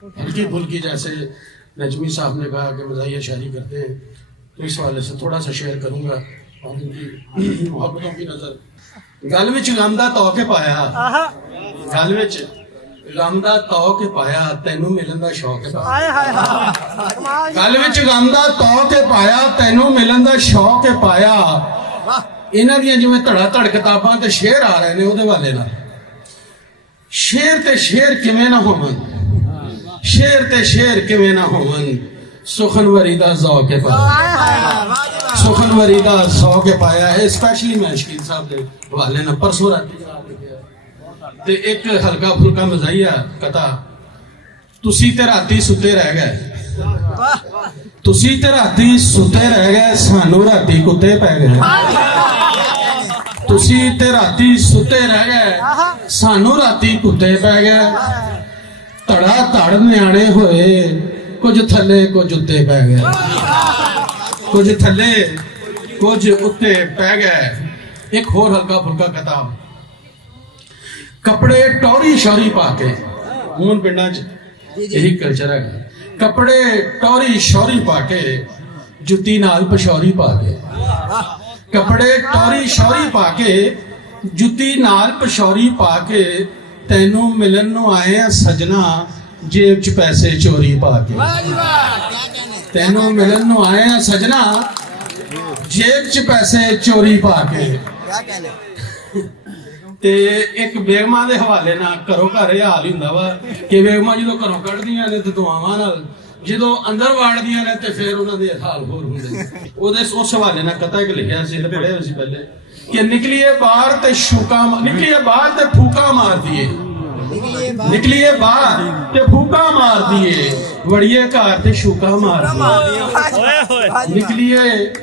हल्की फुल्की, जैसे नजमी साहब ने कहा कि मज़ाहिया शायरी करते हैं, तो इस वाले से थोड़ा सा शेयर करूँगा और उनकी मोहब्बतों की नज़र। गल विच गम दा तौ के पाया, गल विच गम दा तौ के पाया, तैनू मिलन दा शौक है पाया। गल विच गम दा तौ के पाया, तैनू मिलन दा शौक है पाया। इन्हां दियां जिवें धड़ा धड़ किताबां ते शेर आ रहे ने, उहदे वाले नाल शेर ते शेर किवें ना होवन, शेर ते शेर किवें ना होवन, सुखनवरी दा ज़ौक़ पाया, सुखनवरी दा ज़ौक़ पाया है। स्पैशली मैं शकील साहब दे हवाले नाल परसों राती ते एक हल्का फुल्का मज़ाहिया कथा। तुसी ते राती सुते रह गए, तुसी ते राती सुते रह गए, सानू राती कुत्ते पै गए। तुसी ते राती सुते रह गए, सानू राती कुत्ते पै गए। धड़ा धड़ न्याणे होए, कुछ थले कुछ उत्ते पै गए, कुछ थले कुछ उत्ते पै गए। एक होर हल्का फुल्का किताब। कपड़े टौरी शौरी पाके, हूं पिंडां च यही कल्चर है, कपड़े टौरी शौरी पाके, जुत्ती नाल पशौरी पाके। कपड़े टौरी शौरी पाके, जुत्ती नाल पशौरी पाके, तैनू मिलन नू आए हैं सजना, जेब च पैसे चोरी पाके। तैनू मिलन नू आए हैं सजना, जेब च पैसे चोरी पाके। ते एक बेगमां दे हवाले ना घरों घर ये हाल हुंदा वा कि बेगमां जदों घरों कढदियां ने ते दुआवां नाल जदों अंदर वाड़दियां ने ते फिर उन्हां दे हाल होर हुंदे। ओदे उस हवाले ना कथा एक लिखिया सी, पढ़िया सी पहले कि निकलिए बाहर ते शूका, निकलिए बाहर ते फूका मार दिए, निकलिए बाहर ते फूका मार दिए, वड़िए घर ते शूका मार दिए। निकलिए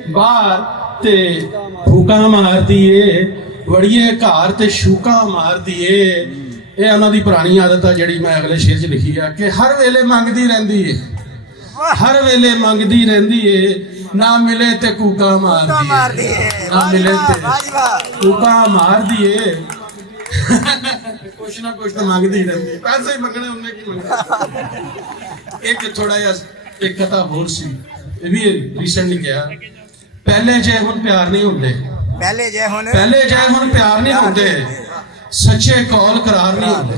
बाहर ते फूका मार दिए, वड़िए घर ते शूका मार दिए। ये उन्हां दी पुरानी आदत है जिहड़ी मैं अगले शेर च लिखी है कि हर वेले मंगदी रहिंदी है, हर वेले मंगदी रहिंदी है, ना मिले ते कूका मार दिए, ना मिले ते कूका मार दिए। कुछ ना कुछ तो मंगदी रहिंदी है, पैसे ही मंगने उन्हें की मंगना। एक थोड़ा जिहा एक कथा होर सी, ये भी रिसेंटली गया। पहले जे हुण प्यार नहीं हुंदे, पहले जे हुण प्यार नहीं हुंदे, सच्चे कौल करार नहीं हुंदे।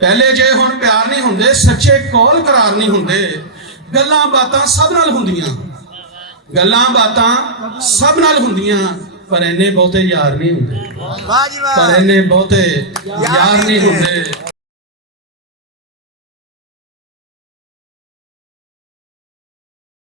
पहले जे हुण प्यार नहीं हुंदे, सच्चे कौल करार नहीं हुंदे। गल्लां बातां सब नाल हुंदियां, गल्लां बातां सब नाल हुंदियां, पर इन्ने बहुते यार नहीं हुंदे, पर इन्ने बहुते यार नहीं हुंदे।